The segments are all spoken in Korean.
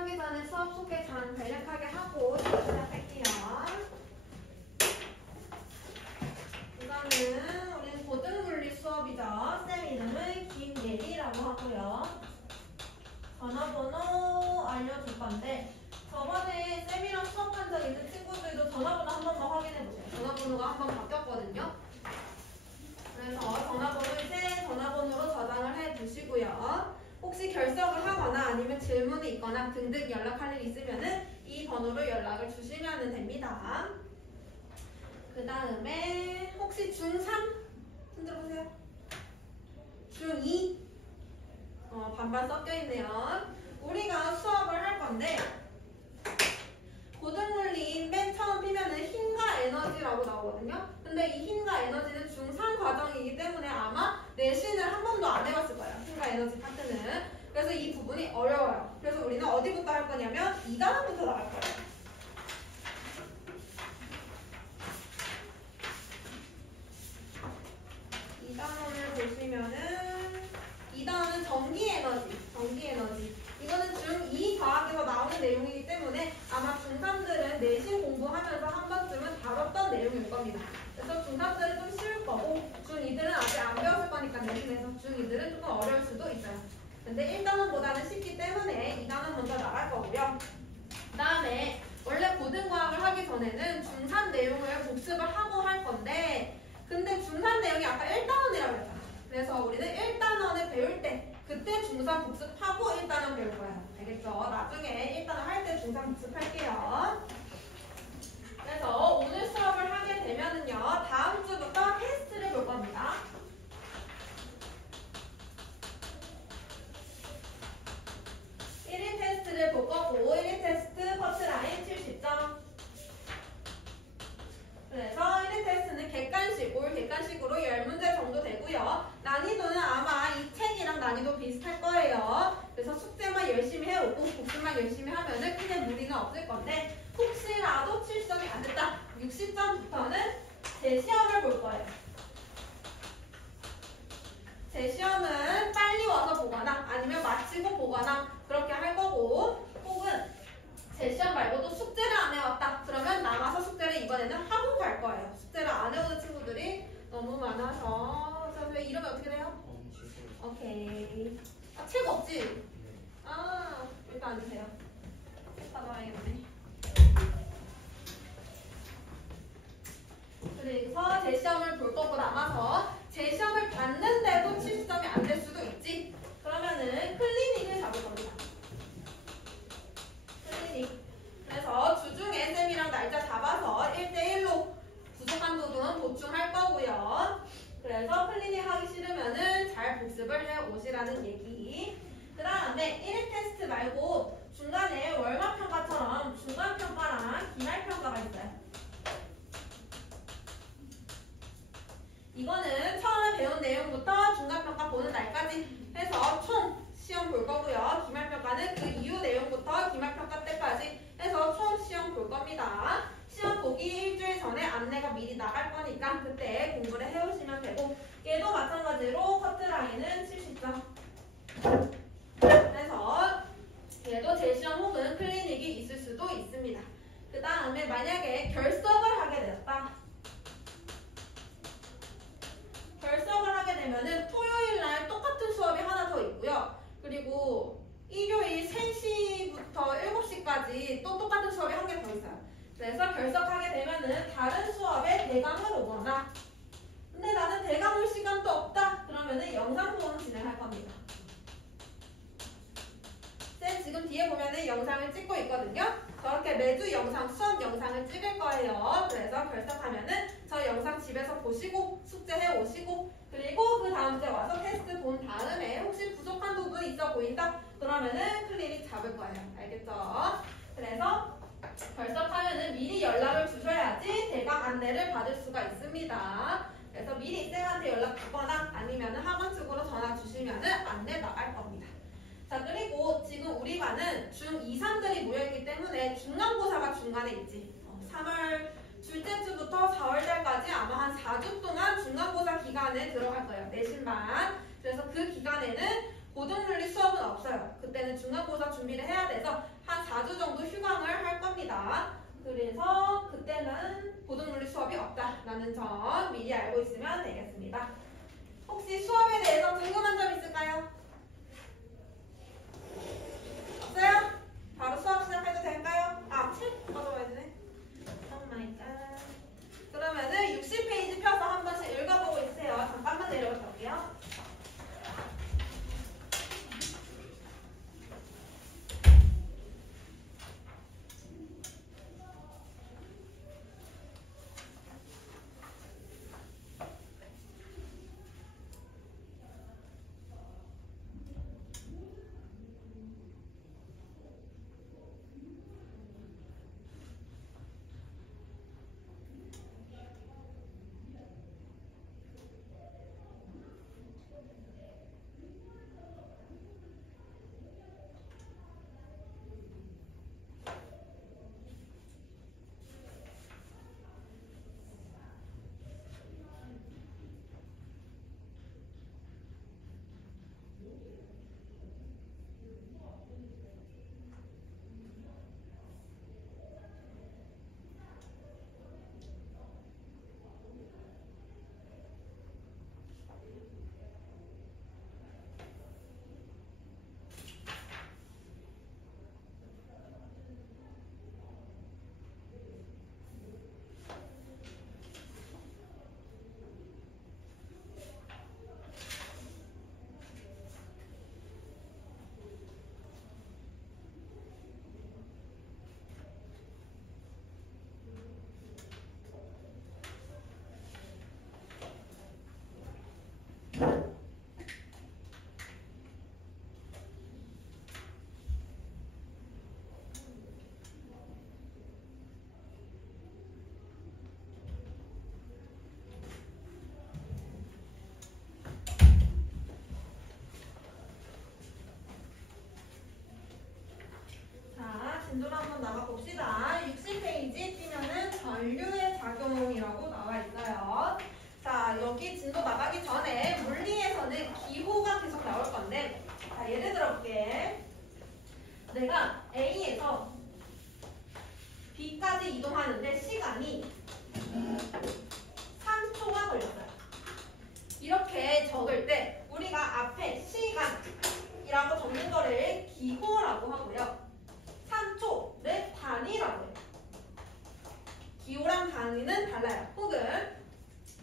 시작하기 전에 수업 소개 간략하게 하고 시작할게요. 우선은 우리는 고등물리 수업이죠. 쌤 이름은 김예리라고 하고요. 전화번호 알려줄 건데 저번에 쌤이랑 수업한 적 있는 친구들도 전화번호 한 번만 확인해보세요. 전화번호가 한 번 바뀌었거든요. 그래서 전화번호를 새 전화번호로 저장을 해두시고요. 혹시 결석을 하거나 아니면 질문이 있거나 등등 연락할 일 있으면은 이 번호로 연락을 주시면 됩니다. 그 다음에 혹시 중3? 손 들어보세요. 중2? 반반 섞여있네요. 우리가 수업을 할 건데 고등물리 맨 처음 피면은 힘과 에너지라고 나오거든요. 근데 이 힘과 에너지는 중3 과정이기 때문에 아마 내신을 한 번도 안 해봤을 거예요. 힘과 에너지 파트는. 그래서 이 부분이 어려워요. 그래서 우리는 어디부터 할 거냐면 2단원부터 나갈 거예요. 2단원을 보시면은 2단원은 전기에너지. 이거는 중2 과학에서 나오는 내용이기 때문에 아마 중3들은 내신 공부하면서 한 번쯤은 다뤘던 내용일 겁니다. 그래서 중3들은 좀 쉬울 거고 중2들은 아직 안 배웠을 거니까 내신에서 중2들은 조금 어려울 수도 있어요. 근데 1단원보다는 쉽기 때문에 2단원 먼저 나갈 거고요. 그 다음에 원래 고등과학을 하기 전에는 중3 내용을 복습을 하고 할 건데 근데 중3 내용이 아까 1단원이라고 했잖아요. 그래서 우리는 1단원을 배울 때 그때 중3 복습하고 1단원 배울 거예요. 알겠죠? 나중에 1단원 할 때 중3 복습할게요. 그래서 오늘 수업을 하게 되면은요. 다음 주부터 테스트를 볼 겁니다. 1일 테스트를 볼 거고 1일 테스트 커트라인 70점. 그래서 1일 테스트는 객관식, 올 객관식으로 10문제 정도 되고요. 난이도는 아마 이 책이랑 난이도 비슷할 거예요. 그래서 숙제만 열심히 해오고 복습만 열심히 하면은 크게 무리는 없을 건데 혹시라도 70점이 안 됐다. 60점부터는 제 시험을 볼 거예요. 제 시험은 빨리 와서 보거나 아니면 마치고 보거나 그렇게 할 거고 혹은 제 시험 말고도 숙제를 안 해왔다. 그러면 남아서 숙제를 이번에는 하고 갈 거예요. 숙제를 안 해오는 친구들이 너무 많아서 선생님 이름이 어떻게 돼요? 오케이. 아, 책 없지? 아, 일단 앉으세요. 책 받아와야겠네. 그래서 제 시험을 볼 거고 남아서 제 시험을 봤는데도 70점이 안 될 수도 있지. 그러면은 클리닉을 잡을 겁니다. 클리닉. 그래서 주중에 쌤이랑 날짜 잡아서 1대1로 부족한 부분 보충할 거고요. 그래서 클리닉 하기 싫으면은 잘 복습을 해 오시라는 얘기. 그 다음에 1일 테스트 말고 중간에 월말평가처럼 중간평가랑 기말평가가 있어요. 이거는 처음에 배운 내용부터 중간평가 보는 날까지 해서 총 시험 볼 거고요. 기말평가는 그 이후 내용부터 기말평가 때까지 해서 총 시험 볼 겁니다. 시험 보기 일주일 전에 안내가 미리 나갈 거니까 그때 공부를 해오시면 되고 얘도 마찬가지로 커트라인은 70점. 그래서 얘도 재시험 혹은 클리닉이 있을 수도 있습니다. 그 다음에 만약에 결석을 하게 되었다. 결석을 하게 되면은 토요일 날 똑같은 수업이 하나 더 있고요. 그리고 일요일 3시부터 7시까지 또 똑같은 수업이 한 개 더 있어요. 그래서 결석하게 되면은 다른 수업에 대강을 오거나 근데 나는 대강 올 시간도 없다. 그러면은 영상 수업 진행할 겁니다. 쌤 지금 뒤에 보면은 영상을 찍고 있거든요. 저렇게 매주 수업 영상을 찍을 거예요. 그래서 결석하면은 저 영상 집에서 보시고 숙제해 오시고 그리고 그 다음 주에 와서 테스트 본 다음에 혹시 부족한 부분이 있어 보인다? 그러면은 클리닉 잡을 거예요. 알겠죠? 그래서 결석하면은 미리 연락을 주셔야지 대강 안내를 받을 수가 있습니다. 그래서 미리 쌤한테 연락 주거나 아니면은 학원 측으로 전화 주시면은 안내 나갈 겁니다. 자, 그리고 지금 우리 반은 중2, 3들이 모여있기 때문에 중간고사가 중간에 있지. 3월 둘째 주부터 4월달까지 아마 한 4주 동안 중간고사 기간에 들어갈 거예요. 내신반. 그래서 그 기간에는 고등물리 수업은 없어요. 그때는 중간고사 준비를 해야 돼서 한 4주 정도 휴강을 할 겁니다. 그래서 그때는 보존물리 수업이 없다라는 점 미리 알고 있으면 되겠습니다. 혹시 수업에 대해서 궁금한 점 있을까요? 없어요? 바로 수업 시작해도 될까요? 아, 책 가져와야 되네. 오 마이 갓. 그러면은 60페이지 펴서 한 번씩 읽어보고 있으세요. 잠깐만 내려오셔 볼게요. 진도를 한번 나가봅시다. 60페이지 띄면은 전류의 작용이라고 나와 있어요. 자, 여기 진도 나가기 전에 물리에서는 기호가 계속 나올 건데, 자, 예를 들어볼게. 내가 A에서 B까지 이동하는데 시간이 3초가 걸렸어요. 이렇게 적을 때 우리가 앞에 시간이라고 적는 거를 기호라고 하고요. 3초를 단위라고 해요. 기호랑 단위는 달라요. 혹은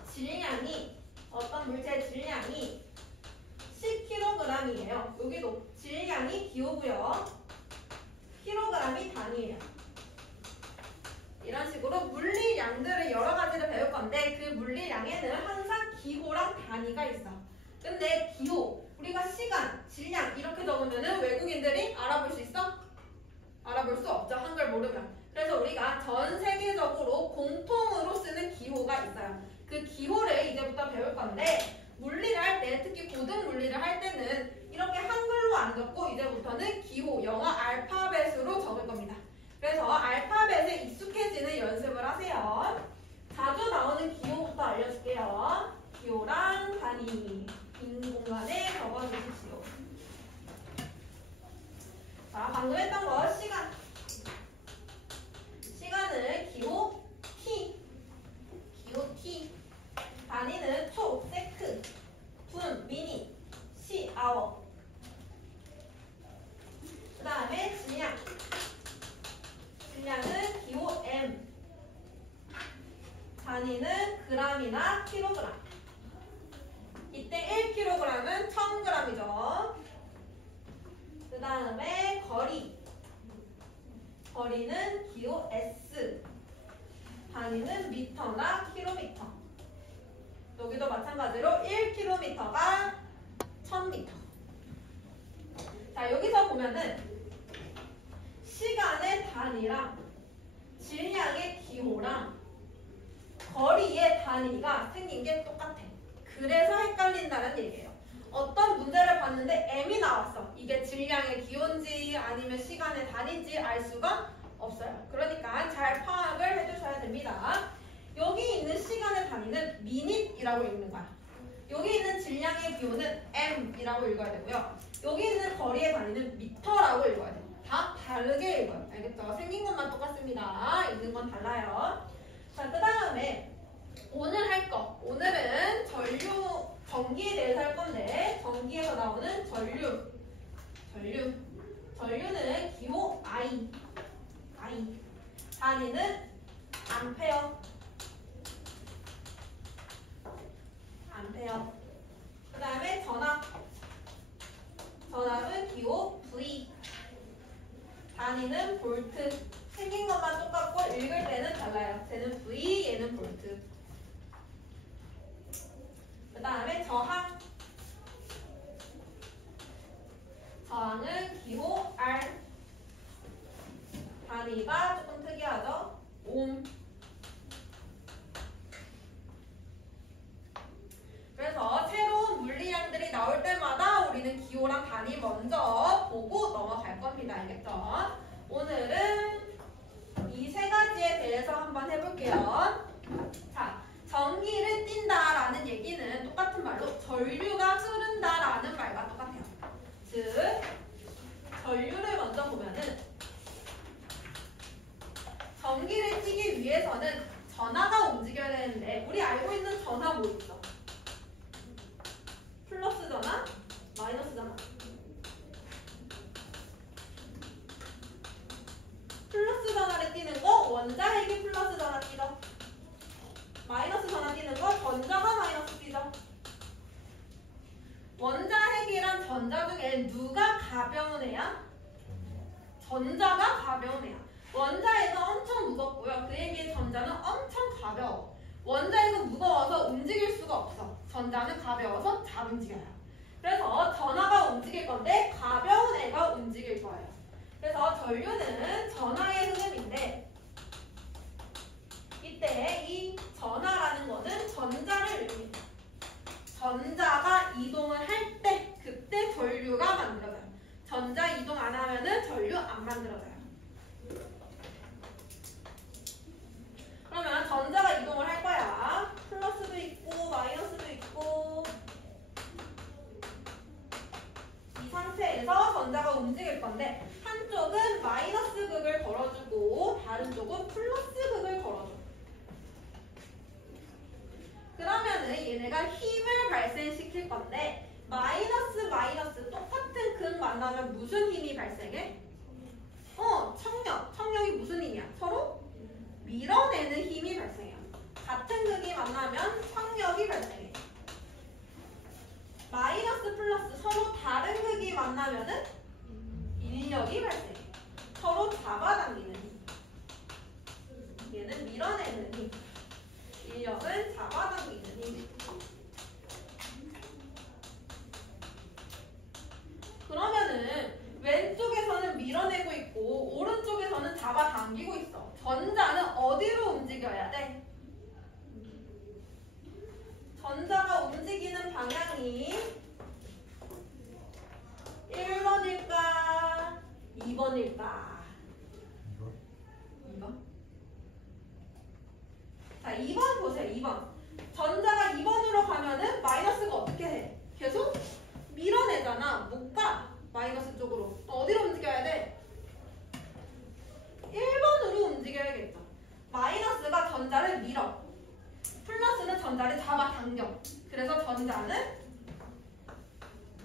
질량이, 어떤 물체의 질량이 10kg이에요. 여기도 질량이 기호고요. kg이 단위예요. 이런 식으로 물리량들을 여러 가지를 배울 건데 그 물리량에는 항상 기호랑 단위가 있어. 근데 기호, 우리가 시간, 질량 이렇게 적으면은 외국인들이 알아볼 수 있어? 알아볼 수 없죠. 한글 모르면. 그래서 우리가 전 세계적으로 공통으로 쓰는 기호가 있어요. 그 기호를 이제부터 배울 건데 물리를 할 때, 특히 고등 물리를 할 때는 이렇게 한글로 안 적고 이제부터는 기호, 영어 알파벳으로 적을 겁니다. 그래서 알파벳에 익숙해지는 연습을 하세요. 자주 나오는 기호부터 알려줄게요. 기호랑 단위, 빈 공간에 적어주십시오. 자, 방금 했던 거 시간. 시간은 기호 T. 기호 T. 단위는 초, 세크, 분, 미니, 시, 아워. 그 다음에 질량. 질량은 기호 M. 단위는 그램이나 킬로그램. 이때 1kg은 1000g이죠. 그 다음에 거리. 거리는 기호 S. 단위는 미터나 킬로미터. 여기도 마찬가지로 1km가 1000m. 자, 여기서 보면은 시간의 단위랑 질량의 기호랑 거리의 단위가 생긴 게 똑같아. 그래서 헷갈린다는 얘기예요. 어떤 문제를 봤는데 M이 나왔어. 이게 질량의 기호인지 아니면 시간의 단위인지 알 수가 없어요. 그러니까 잘 파악을 해주셔야 됩니다. 여기 있는 시간의 단위는 미닛이라고 읽는 거야. 여기 있는 질량의 기호는 M이라고 읽어야 되고요. 여기 있는 거리의 단위는 미터라고 읽어야 돼요. 다 다르게 읽어요. 알겠죠? 생긴 것만 똑같습니다. 있는 건 달라요. 자, 그 다음에 오늘 할 거. 오늘은 전기에 대해서 할 건데 전기에서 나오는 전류는 기호 I. 단위는 암페어. 그 다음에 전압은 기호 V. 단위는 볼트. 생긴 것만 똑같고 읽을 때는 달라요. 쟤는 V, 얘는 볼트. 그 다음에 저항은 기호 R. 단위가 조금 특이하죠? 옴. 그래서 새로운 물리량들이 나올 때마다 우리는 기호랑 단위 먼저 보고 넘어갈 겁니다. 알겠죠? 오늘은 이 세 가지에 대해서 한번 해볼게요. 자, 전기를 띈다라는 얘기는 똑같은 말로 전류가 흐른다라는 말과 똑같아요. 즉, 전류를 먼저 보면은 전기를 띠기 위해서는 전하가 움직여야 되는데 우리 알고 있는 전하 뭐 있어? 플러스 전하, 마이너스 전하. 플러스 전하를 띠는 거 원자핵이 플러스 전하 띠죠. 마이너스 전하 띠는 거 전자가 마이너스 띠죠. 원자핵이랑 전자 중에 누가 가벼운 애야? 전자가 가벼운 애야. 원자핵은 엄청 무겁고요. 그에 비해 전자는 엄청 가벼워. 원자핵은 무거워서 움직일 수가 없어. 전자는 가벼워서 잘 움직여요. 그래서 전하가 움직일 건데 가벼운 애가 움직일 거예요. 그래서 전류는 전하의 흐름인데 이때 이 전하라는 거는 전자를 의미해요. 전자가 이동을 할 때 그때 전류가 만들어져요. 전자 이동 안 하면은 전류 안 만들어져요. 그러면 전자가 이동을 할 거야. 플러스도 있고 마이너스도 있고 이 상태에서 전자가 움직일 건데 한쪽은 마이너스 극을 걸어주고 다른 쪽은 플러스 극을 걸어줘. 그러면은 얘네가 힘을 발생시킬 건데 마이너스 똑같은 극 만나면 무슨 힘이 발생해? 청력이 무슨 힘이야? 서로 밀어내는 힘이 발생해요. 같은 극이 만나면 청력이 발생해. 마이너스 플러스 서로 다른 극이 만나면은 인력이 발생해. 서로 잡아당기는 힘. 얘는 밀어내는 힘. 인력은 잡아당기는 힘. 그러면은 왼쪽에서는 밀어내고 있고 오른쪽에서는 잡아당기고 있어. 전자는 어디로 움직여야 돼? 전자가 움직이는 방향이 1번일까? 2번일까? 2번? 자, 2번 보세요. 2번. 전자가 2번으로 가면은 마이너스가 어떻게 해? 계속 밀어내잖아. 못 가. 마이너스 쪽으로. 어디로 움직여야 돼? 1번으로 움직여야겠죠. 마이너스가 전자를 밀어. 플러스는 전자를 잡아당겨. 그래서 전자는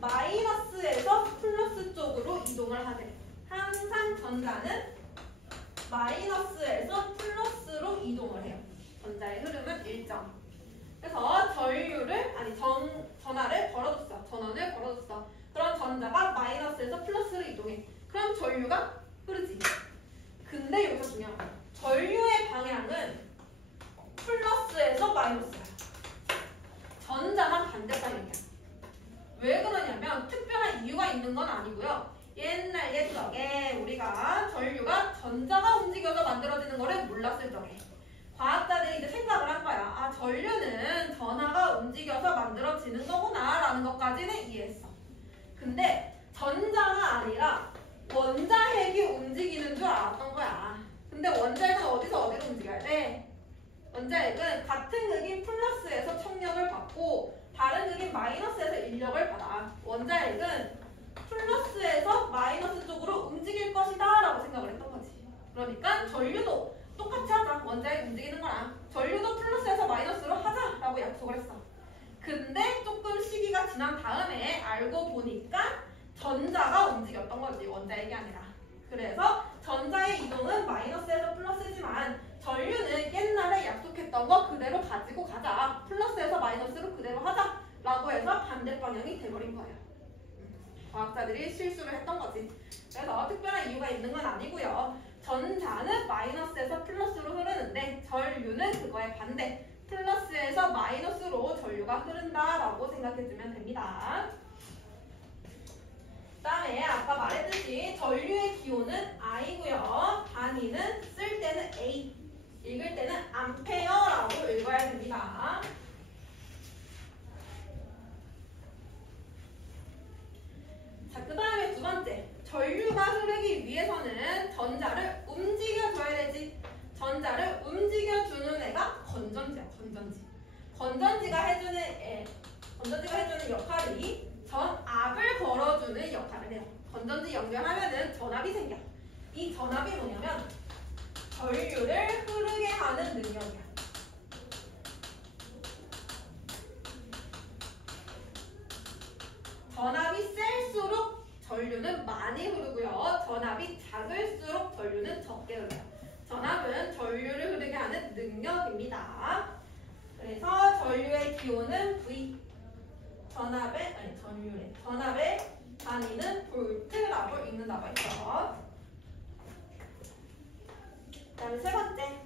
마이너스에서 플러스 쪽으로 이동을 하게. 항상 전자는 마이너스에서 플러스로 이동을 해요. 전자의 흐름은 일정. 그래서 전하를 걸어줬어. 전원을 걸어줬어. 그럼 전자가 마이너스에서 플러스로 이동해. 그럼 전류가 흐르지. 근데 여기서 중요한 거. 전류의 방향은 플러스에서 마이너스야. 전자만 반대 방향이야. 왜 그러냐면 특별한 이유가 있는 건 아니고요. 옛날 옛적에 우리가 전류가 전자가 움직여서 만들어지는 거를 몰랐을 적에 과학자들이 이제 생각을 한 거야. 아, 전류는 전하가 움직여서 만들어지는 거구나 라는 것까지는 이해했어. 근데 전자가 아니라 원자핵이 움직이는 줄 알았던 거야. 근데 원자핵은 어디서 어디로 움직여야 돼? 원자핵은 같은 극인 플러스에서 청력을 받고 다른 극인 마이너스에서 인력을 받아. 원자핵은 플러스에서 마이너스 쪽으로 움직일 것이다 라고 생각해. 움직였던 거지. 원자핵이 아니라. 그래서 전자의 이동은 마이너스에서 플러스지만 전류는 옛날에 약속했던 거 그대로 가지고 가자. 플러스에서 마이너스로 그대로 하자. 라고 해서 반대 방향이 돼버린 거예요. 과학자들이 실수를 했던 거지. 그래서 특별한 이유가 있는 건 아니고요. 전자는 마이너스에서 플러스로 흐르는데 전류는 그거에 반대. 플러스에서 마이너스로 전류가 흐른다라고 생각해주면 됩니다. 그 다음에 아까 말했듯이 전류의 기호는 I고요. 단위는 쓸 때는 A, 읽을 때는 암페어라고 읽어야 됩니다. 자, 그 다음에 두 번째. 전류가 흐르기 위해서는 전자를 움직여줘야 되지. 전자를 움직여주는 애가 건전지야, 건전지. 건전지가 해주는 역할이 전압을 걸어주는 역할을 해요. 건전지 연결하면은 전압이 생겨. 이 전압이 뭐냐면 전류를 흐르게 하는 능력이야. 전압이 셀수록 전류는 많이 흐르고요. 전압이 작을수록 전류는 적게 흐르요. 전압은 전류를 흐르게 하는 능력입니다. 그래서 전류의 기호는 V. 전압의 단위는 볼트라고 읽는다고 했죠. 그 다음에 세 번째.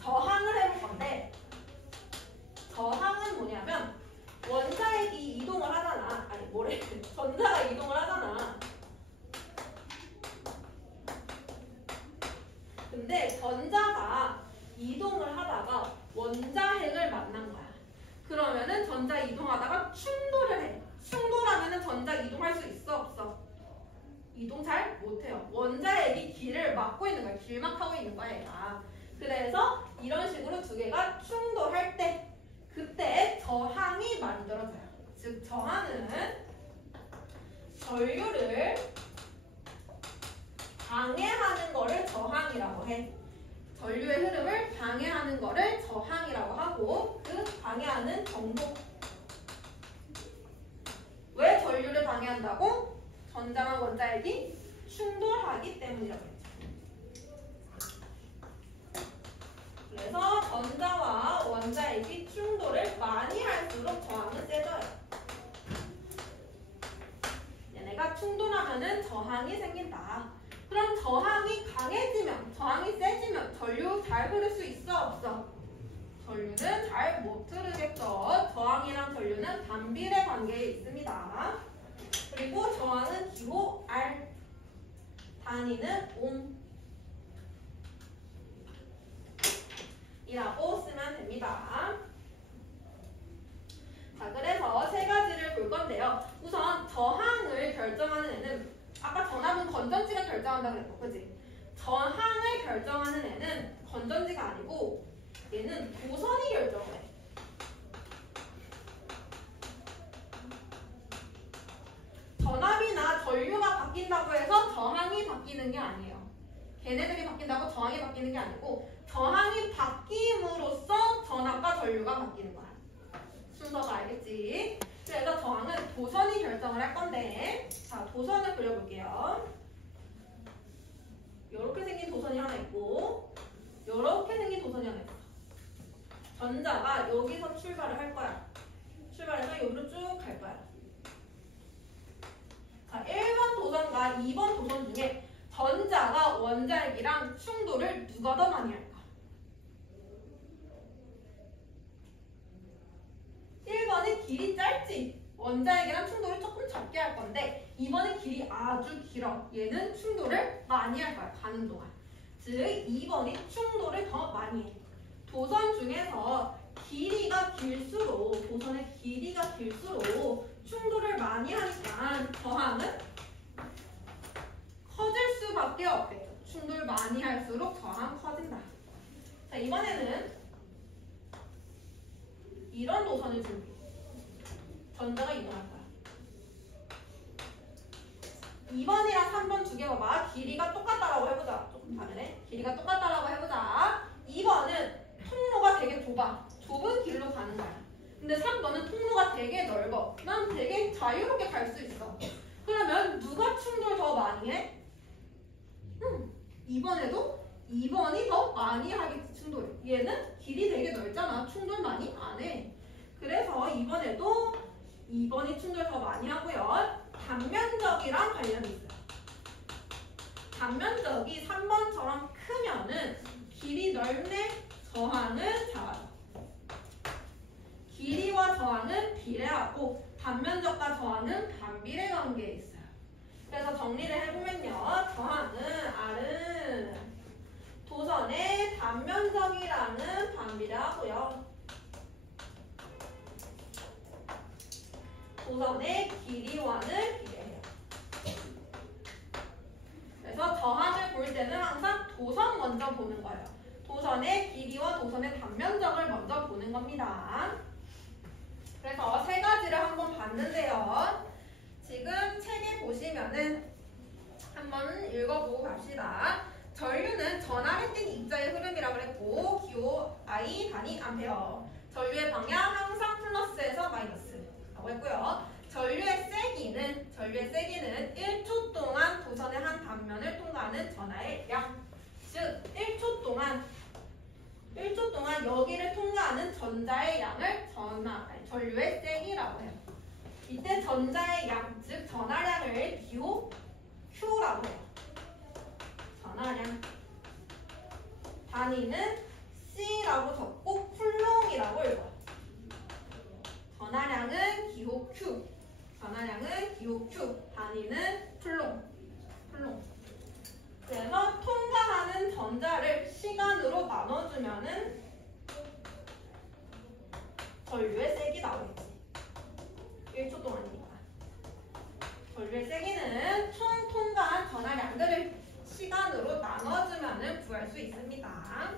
저항을 해볼 건데 저항은 뭐냐면 원자핵이 이동을 하잖아. 전자가 이동을 하잖아. 근데 전자가 이동을 하다가 원자핵을 만난 거야. 그러면은 전자 이동하다가 충돌을 해. 충돌하면은 전자 이동할 수 있어, 없어? 이동 잘 못해요. 원자핵이 길을 막고 있는 거야. 길막하고 있는 거야, 얘가. 그래서 이런 식으로 두 개가 충돌할 때 그때 저항이 만들어져요. 즉 저항은 전류를 방해하는 거를 저항이라고 해. 전류의 흐름을 방해하는 거를 저항이라고 하고 그 방해하는 정도. 왜 전류를 방해한다고? 전자와 원자핵이 충돌하기 때문이라고 했죠. 그래서 전자와 원자핵이 충돌을 많이 할수록 저항은 세져요. 얘네가 충돌하면은 저항이 생긴다. 그럼 저항이 강해지면, 저항이 세지면 전류 잘 흐를 수 있어, 없어? 전류는 잘 못 흐르겠죠. 저항이랑 전류는 반비례 관계에 있습니다. 그리고 저항은 기호 R, 단위는 옴 이라고 쓰면 됩니다. 자, 그래서 세 가지를 볼 건데요. 우선 저항을 결정하는 애는 아까 전압은 건전지가 결정한다고 그랬고, 그치? 저항을 결정하는 애는 건전지가 아니고 얘는 도선이 결정해. 전압이나 전류가 바뀐다고 해서 저항이 바뀌는 게 아니에요. 걔네들이 바뀐다고 저항이 바뀌는 게 아니고 저항이 바뀜으로써 전압과 전류가 바뀌는 거야. 순서가 알겠지? 그래서 저항은 도선이 결정을 할 건데, 자, 도선을 그려볼게요. 이렇게 생긴 도선이 하나 있고 이렇게 생긴 도선이 하나 있어. 전자가 여기서 출발을 할 거야. 출발해서 여기로 쭉 갈 거야. 자, 1번 도선과 2번 도선 중에 전자가 원자핵이랑 충돌을 누가 더 많이 할까? 1번은 길이 짧지. 원자핵이랑 충돌을 조금 적게 할 건데 2번은 길이 아주 길어. 얘는 충돌을 많이 할 거야. 가는 동안. 즉 2번이 충돌을 더 많이 해. 도선 중에서 길이가 길수록, 도선의 길이가 길수록 충돌을 많이 하니까 저항은 커질 수밖에 없겠죠. 충돌 많이 할수록 저항 커진다. 자, 이번에는 이런 도선을 준비해. 전자가 이동할 거야. 2번이랑 3번 두 개 봐봐. 길이가 똑같다라고 해보자. 조금 다르네. 길이가 똑같다라고 해보자. 2번은 통로가 되게 좁아. 좁은 길로 가는 거야. 근데 3번은 통로가 되게 넓어. 난 되게 자유롭게 갈 수 있어. 그럼 2번이 더 많이 하겠지, 충돌. 얘는 길이 되게 넓잖아. 충돌 많이 안 해. 그래서 이번에도 2번이 충돌 더 많이 하고요. 단면적이랑 관련이 있어요. 단면적이 3번처럼 크면은 길이 넓네, 저항은 작아져. 길이와 저항은 비례하고 단면적과 저항은 반비례 관계에 있어요. 그래서 정리를 해보면요. 저항은 R은 도선의 단면적이랑은 반비례하고요. 도선의 길이와는 비례해요. 그래서 저항을 볼 때는 항상 도선 먼저 보는 거예요. 도선의 길이와 도선의 단면적을 먼저 보는 겁니다. 그래서 세 가지를 한번 봤는데요. 지금 책에 보시면은 한번 읽어보고 갑시다. 전류는 전압에 띈 입자의 흐름이라고 그랬고 기호 I 단위 암페어. 전류의 방향 항상 플러스에서 마이너스라고 했고요. 전류의 세기는 1초 동안 도선의 한 단면을 통과하는 전하의 양. 즉 1초 동안 여기를 통과하는 전자의 양을 전류의 세기라고 해요. 이때 전자의 양, 즉 전하량을 기호 Q라고 해요. 전하량. 단위는 C라고 적고 쿨롱이라고 읽어요. 전하량은 기호 Q. 단위는 쿨롱. 그래서 통과하는 전자를 시간으로 나눠주면은 전류의 세기 나오겠지. 1초 동안이니까. 전류의 세기는 총 통과한 전하량들을 시간으로 나눠주면은 구할 수 있습니다.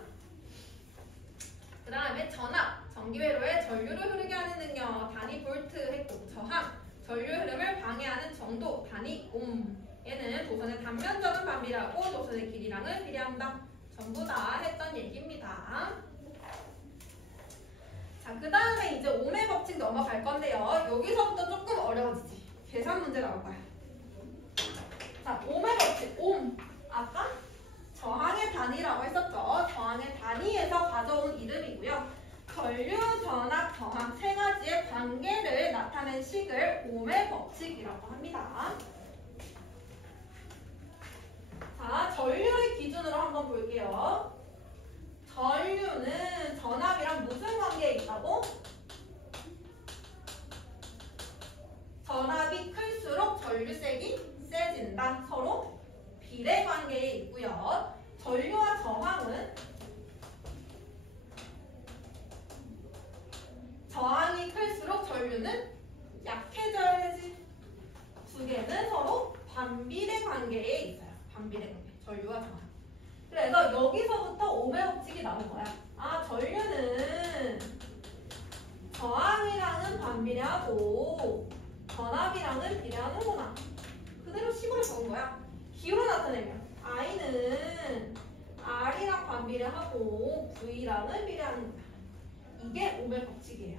그 다음에 전압, 전기회로에 전류를 흐르게 하는 능력, 단위 볼트 했고, 저항, 전류 흐름을 방해하는 정도, 단위 옴. 얘는 도선의 단면적은 반비례하고 도선의 길이랑은 비례한다. 전부 다 했던 얘기입니다. 자, 그 다음에 이제 옴의 법칙 넘어갈 건데요. 여기서부터 조금 어려워지지. 계산 문제 나올 거야. 자, 옴의 법칙, 옴. 아까 저항의 단위라고 했었죠. 저항의 단위에서 가져온 이름이고요. 전류, 전압, 저항 세 가지의 관계를 나타낸 식을 옴의 법칙이라고 합니다. 자, 전류를 기준으로 한번 볼게요. 전류는 전압이랑 무슨 관계에 있다고? 전압이 클수록 전류색이 세진다. 서로 비례 관계에 있고요. 전류와 저항은 저항이 클수록 전류는 약해져야 되지. 두 개는 서로 반비례 관계에 있어요. 반비례 관계. 전류와 저항. 그래서 여기서부터 옴의 법칙이 나온 거야. 아, 전류는 저항이랑은 반비례하고 전압이랑은 비례하는구나. 그대로 식으로 적은 거야. 기호로 나타내면 I는 R이랑 반비례하고 V랑은 비례하는 거야. 이게 옴의 법칙이에요.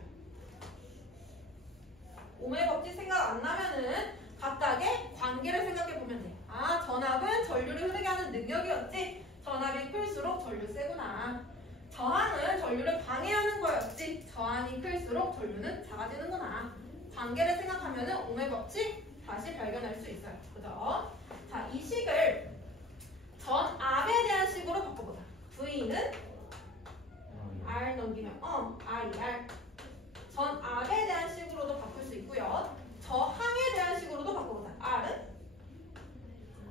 옴의 법칙 생각 안 나면은 각각의 관계를 생각해 보면 돼. 아, 전압은 전류를 흐르게 하는 능력이었지. 전압이 클수록 전류 세구나. 저항은 전류를 방해하는 거였지. 저항이 클수록 전류는 작아지는구나. 관계를 생각하면은 옴의 법칙 다시 발견할 수 있어요. 그죠? 자, 이 식을 전압에 대한 식으로 바꿔보자. V는 R 넘기면 IR. 전압에 대한 식으로도 바꿀 수 있고요. 저항에 대한 식으로도 바꿔보자. R은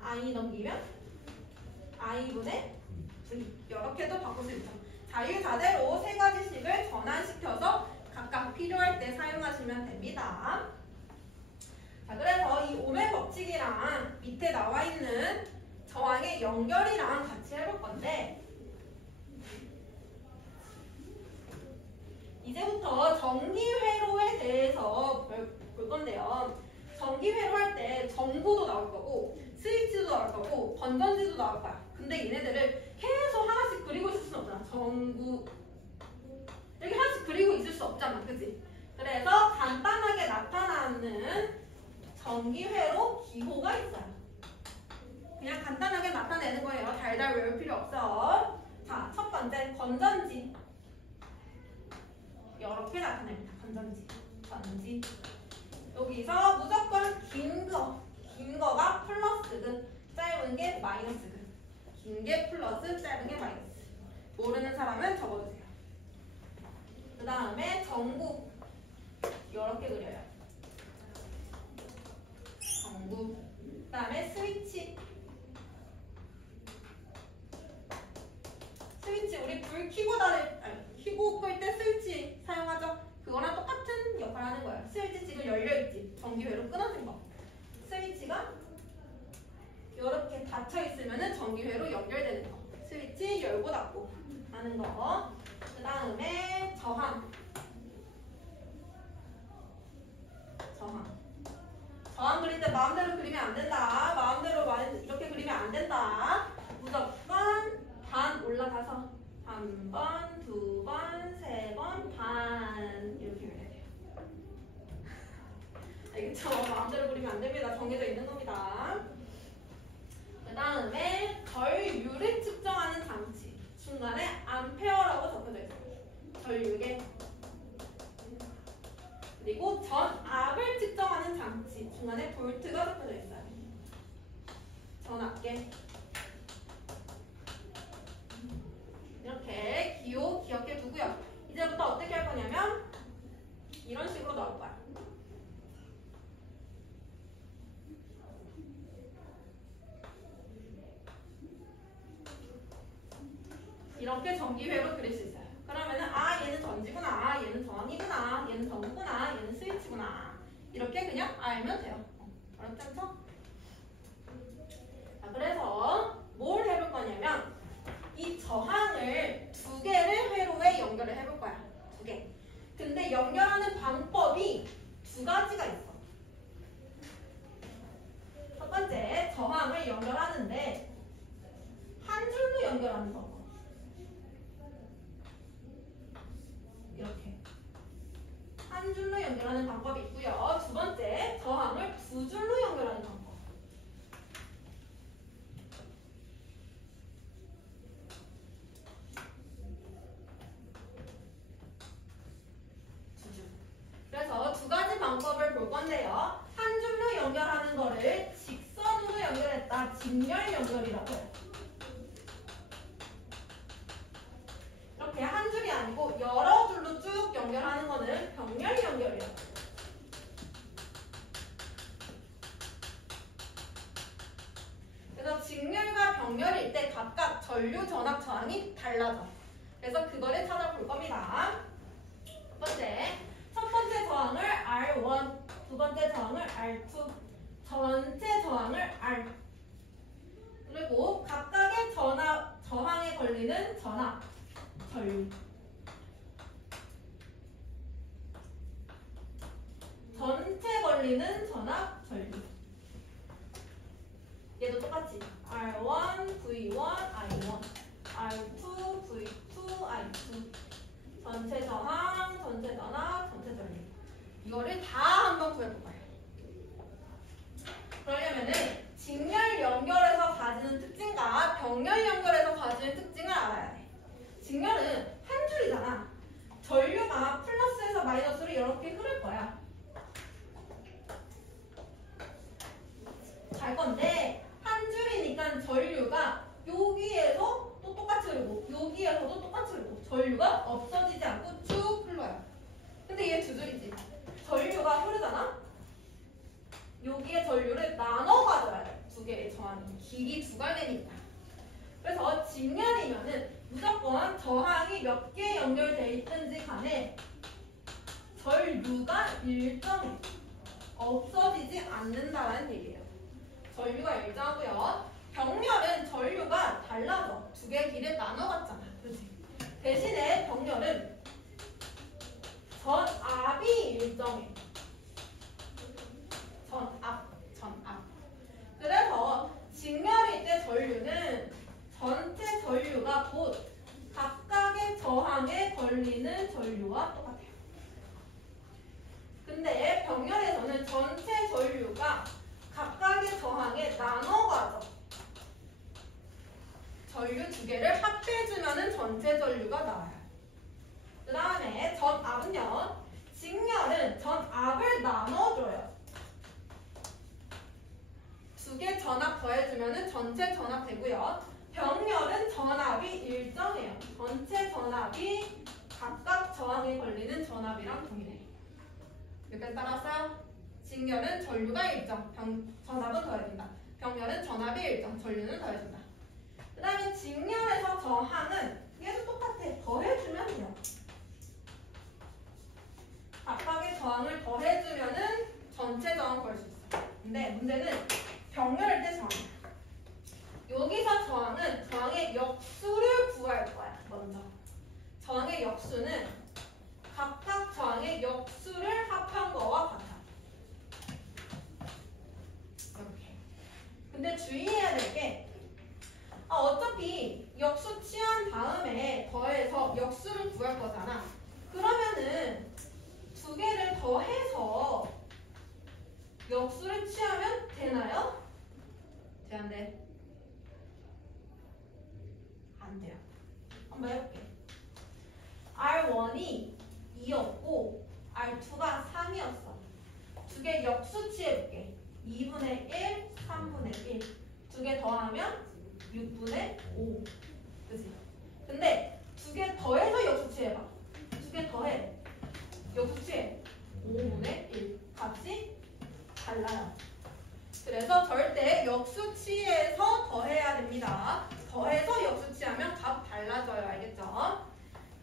I 넘기면 I분의 V. 이렇게도 바꿀 수 있죠. 자유자재로 세 가지 식을 전환시켜서 각각 필요할 때 사용하시면 됩니다. 자, 그래서 이 옴의 법칙이랑 밑에 나와 있는 저항의 연결이랑 같이 해볼 건데 이제부터 전기회로에 대해서 볼 건데요. 전기회로 할 때 전구도 나올 거고 스위치도 나올 거고 건전지도 나올 거야. 근데 얘네들을 계속 하나씩 그리고 있을 수는 없잖아. 전구 이렇게 하나씩 그리고 있을 수 없잖아. 그치? 그래서 간단하게 나타나는 전기회로 기호가 있어요. 그냥 간단하게 나타내는 거예요. 달달 외울 필요 없어. 번째, 건전지. 이렇게 나타냅니다. 건전지. 전지. 여기서 무조건 긴 거가 플러스든 짧은 게 마이너스든. 긴 게 플러스, 짧은 게 마이너스. 모르는 사람은 적어주세요. 그 다음에 전구. 이렇게 그려요. 전구. 그 다음에 스위치. 스위치 우리 불 켜고 끌 때 스위치 사용하죠. 그거랑 똑같은 역할을 하는 거예요. 스위치 지금 열려있지. 전기회로 끊어진 거. 스위치가 이렇게 닫혀 있으면 전기회로 연결되는 거. 스위치 열고 닫고 하는 거. 그 다음에 저항. 저항 그릴 때 마음대로 그리면 안 된다. 마음대로 이렇게 그리면 안 된다. 무조건 반 올라가서 한 번, 두 번, 세 번, 반 이렇게 그려야 돼요. 알겠죠? 마음대로 그리면 안 됩니다. 정해져 있는 겁니다. 그 다음에 전류를 측정하는 장치. 중간에 암페어라고 적혀져 있어요. 전류계. 그리고 전압을 측정하는 장치. 중간에 볼트가 적혀져 있어요. 전압계. 이렇게 기억해 두고요. 이제부터 어떻게 할 거냐면 이런 식으로 나올 거야. 이렇게 전기회로 그릴 수 있어요. 그러면은 얘는 전지구나, 얘는 저항이구나, 얘는 전구구나, 얘는 스위치구나. 이렇게 그냥 알면 돼요. 어렵지 않죠? 자, 그래서 뭘 해볼 거냐면 이 저항을 두 개를 회로에 연결을 해볼 거야. 두 개. 근데 연결하는 방법이 두 가지가 있어. 첫 번째, 저항을 연결하는데 한 줄로 연결하는 방법. 이렇게 한 줄로 연결하는 방법이 있고요. 두 번째, 저항을 두 줄로 연결하는 방법. 두 줄. 그래서 두 가지 방법을 볼 건데요. 한 줄로 연결하는 거를 직선으로 연결했다. 직렬 연결이라고 해요. 이렇게 한 줄이 아니고 여러 줄로 쭉 연결하는 거는 병렬 연결이에요. 그래서 직렬과 병렬일 때 각각 전류, 전압, 저항이 달라져. 그래서 그거를 찾아볼 겁니다. 첫 번째 저항을 R1, 두 번째 저항을 R2, 전체 저항을 R. 그리고 각각의 저항에 걸리는 전압, 전류. 전체 걸리는 전압, 전류. 얘도 똑같이 R1, V1, I1, R2, V2, I2. 전체 저항, 전체 전압, 전체 전류. 이거를 다 한번 구해볼 거예요. 그러려면은 직렬 연결해서 가지는 특징과 병렬 연결해서 가지는 특징을 알아야 돼. 직렬은 한 줄이잖아. 전류가 플러스에서 마이너스로 이렇게 흐를 거야. 갈 건데 한 줄이니까 전류가 여기에서 또 똑같이 흐르고 여기에서도 똑같이 흐르고 전류가 없어지지 않고 쭉 흘러요. 근데 얘 두 줄이지. 전류가 흐르잖아. 여기에 전류를 나눠 가져야 돼. 두 개의 저항이 길이 두 갈래니까. 그래서 직렬이면은 무조건 저항이 몇 개 연결돼 있든지 간에 전류가 일정해. 없어지지 않는다는 얘기예요. 전류가 일정하고요. 병렬은 전류가 달라져. 두 개의 길을 나눠갔잖아. 그렇지? 대신에 병렬은 전압이 일정해. 전압. 그래서 직렬일 때 전류는 전체 전류가 곧 각각의 저항에 걸리는 전류와 똑같아요. 근데 병렬에서는 전체 전류가 각각의 저항에 나눠가죠. 전류 두 개를 합해주면 전체 전류가 나와요. 그 다음에 전압은요. 직렬은 전압을 나눠줘요. 두 개 전압 더해주면 전체 전압 되고요. 병렬은 전압이 일정해요. 전체 전압이 각각 저항에 걸리는 전압이랑 동일해요. 여기까지 따라왔어요? 직렬은 전류가 일정, 전압은 더해진다. 병렬은 전압이 일정, 전류는 더해진다. 그 다음에 직렬에서 저항은 얘도 똑같아. 더해주면 돼요. 각각의 저항을 더해주면은 전체 저항 구할 수 있어. 근데 문제는 병렬일 때 저항이야. 여기서 저항은 저항의 역수를 구할 거야. 먼저 저항의 역수는 각각 저항의 역수를 합한 거와 같아. 이렇게. 근데 주의해야 될 게 어차피 역수 취한 다음에 더해서 역수를 구할 거잖아. 그러면은 두 개를 더해서 역수를 취하면 되나요? 돼, 안 돼? 안 돼요. 한번 해볼게. R1이 2였고 R2가 3이었어. 두 개 역수 취해볼게. 2분의 1, 3분의 1. 두 개 더하면 6분의 5. 그치? 근데 두 개 더해서 역수 취해봐. 두 개 더해. 역수 취해. 5분의 1. 값이 달라요. 그래서 절대 역수 취해서 더해야 됩니다. 더해서 역수 취하면 값 달라져요. 알겠죠?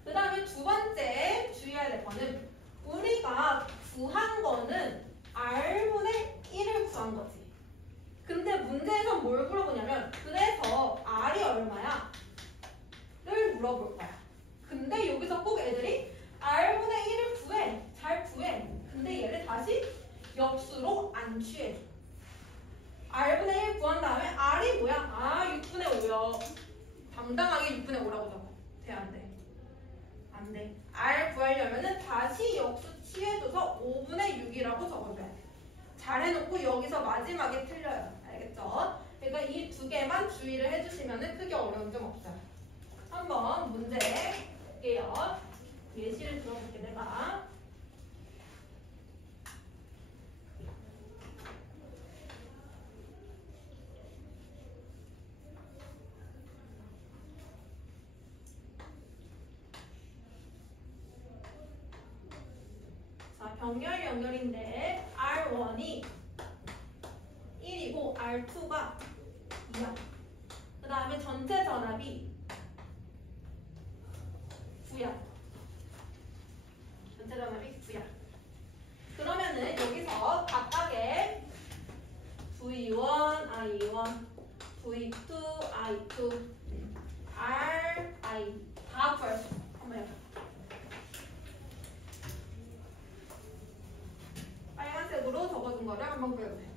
그 다음에 두 번째 주의해야 될 거는 우리가 구한 거는 R분의 1을 구한 거지. 근데 문제에서 뭘 물어보냐면 그래서 R이 얼마야? 를 물어볼 거야. 근데 여기서 꼭 애들이 R분의 1을 구해. 잘 구해. 근데 얘를 다시 역수로 안 취해줘. R분의 1 구한 다음에 R이 뭐야? 6분의 5요. 당당하게 6분의 5라고 적어. 돼, 안 돼? 안 돼. R 구하려면은 다시 역수 취해줘서 5분의 6이라고 적어줘야 돼. 잘 해놓고 여기서 마지막에 틀려요. 알겠죠? 그러니까 이 두 개만 주의를 해주시면은 크게 어려운 점 없어요. 한번 문제 볼게요. 예시를 들어볼게 내가. 자, 병렬 연결인데 R1이 1이고 R2가 2야. 그 다음에 전체 전압이 9야. 전체 전압이 9야. 그러면은 여기서 각각의 V1, I1, V2, I2, R, I 다 구할 수 있어. 한번 해봐. 빨간색으로 적어준 거를 한번 그려보세요.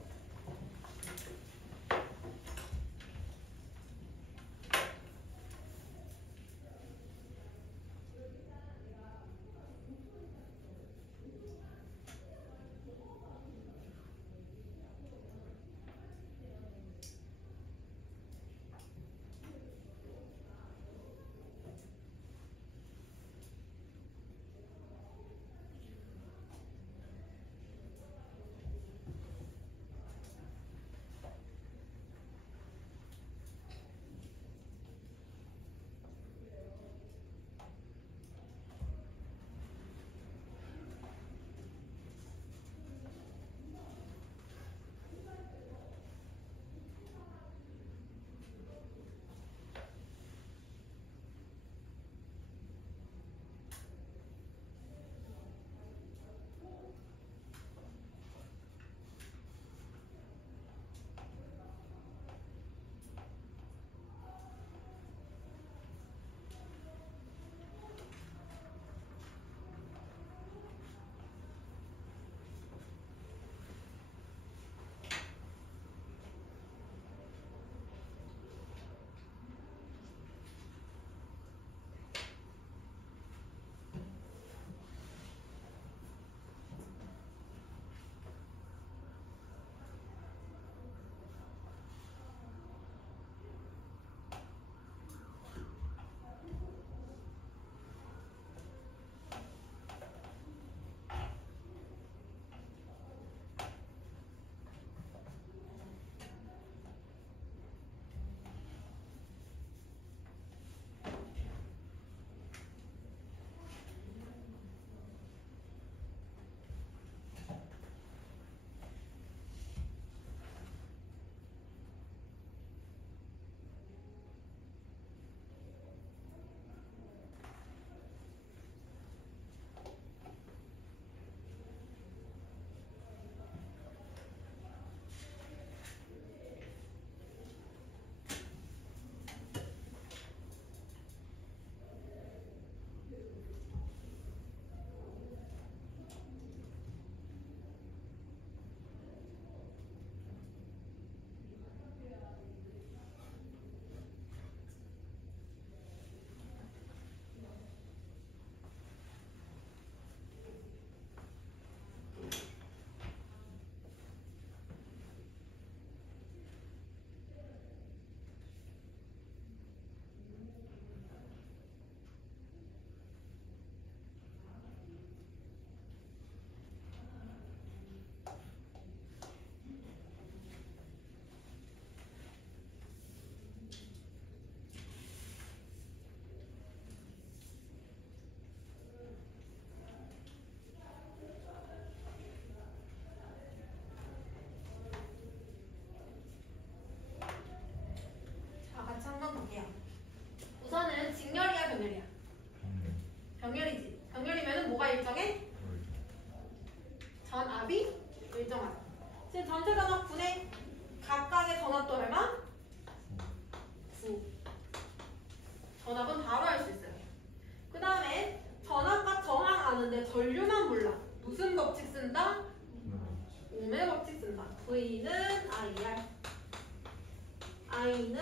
i는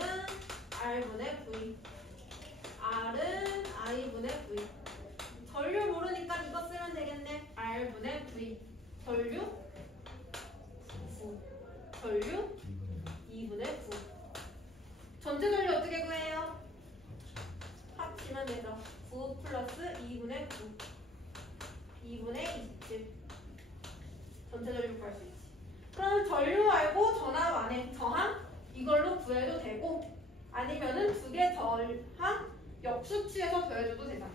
r분의 v. r은 i분의 v. 전류 모르니까 이거 쓰면 되겠네. r분의 v. 전류 9. 전류 2분의 9. 전체 전류 어떻게 구해요? 합치면 되죠. 9 플러스 2분의 9. 2분의 27. 전체 전류 구할 수 있지. 그럼 전류 알고 전압 안에 저항 이걸로 구해도 되고 아니면은 두 개 저항 역수치해서 구해줘도 되잖아.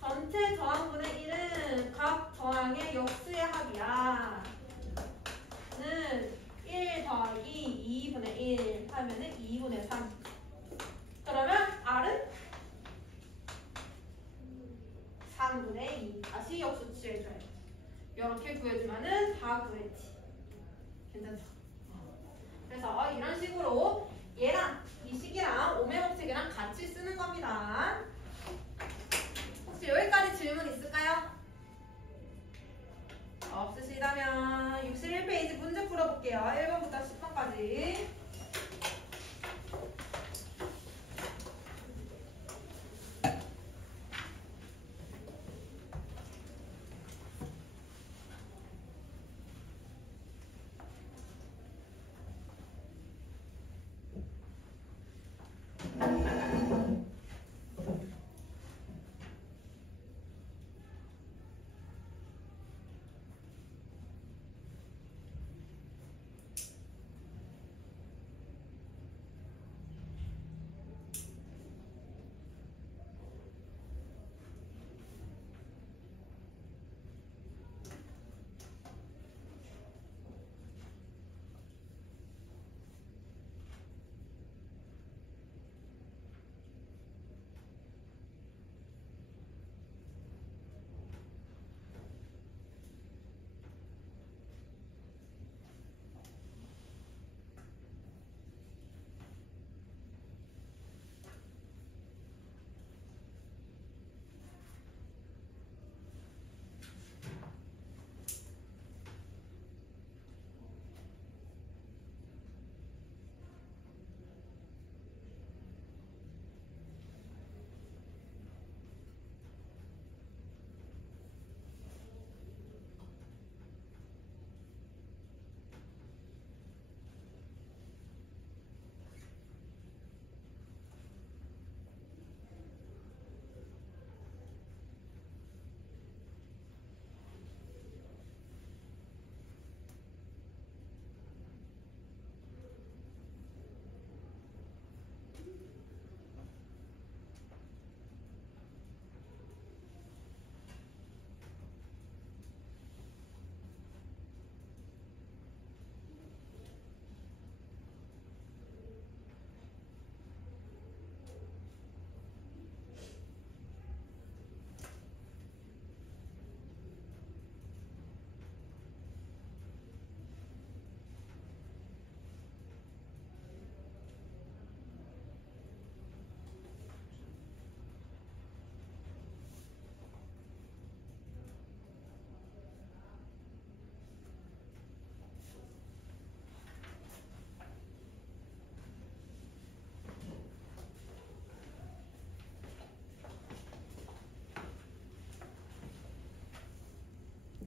전체 저항분의 1은 각 저항의 역수의 합이야. 는 1 더하기 2분의 1 하면은 2분의 3. 그러면 R은 3분의 2. 다시 역수치해줘야 돼. 이렇게 구해주면은 다 구했지. 괜찮죠? 그래서 이런 식으로